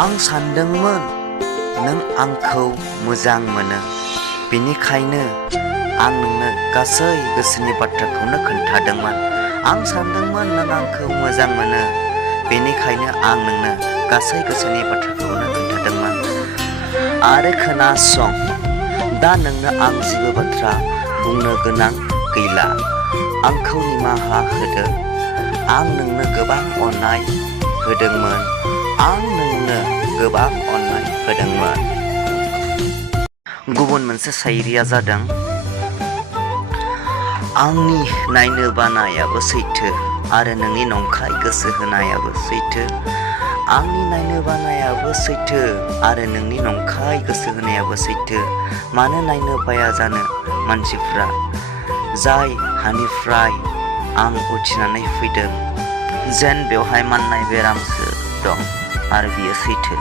आं सानदोंमोन नों आंखौ मोजां मोनो, बेनिखायनो आं नोंनो गासै गोसोनि बाथ्राखौनो खोन्थादोंमोन। आं सानदोंमोन नों आंखौ मोजां मोनो, बेनिखायनो आं नोंनो गासै गोसोनि बाथ्राखौनो खोन्थादोंमोन। आरो खोनासं, दा नोंनो आं जेबो बाथ्रा बुंनो गोनां गैला। आंखौ निमाहा होदो। आं नोंनो गोबां अननाय होदोंमोन। आं नोंनो गोबां अननाय होदोंमोन। गुबुन मोनसे शायरिया जादों, आंनि नायनो बानायाबो सैथो आरो नोंनि नंखाय गोसो होनायाबो सैथो। आंनि नायनो बानायाबो सैथो आरो नोंनि नंखाय गोसो होनायाबो सैथो। मानो नायनो बाया जानो मानसिफ्रा, जाय हानिफ्राय आं उथिनानै फैदों, जेन बेवहाय माननाय बेरामसो दं आरो बियो सैथो।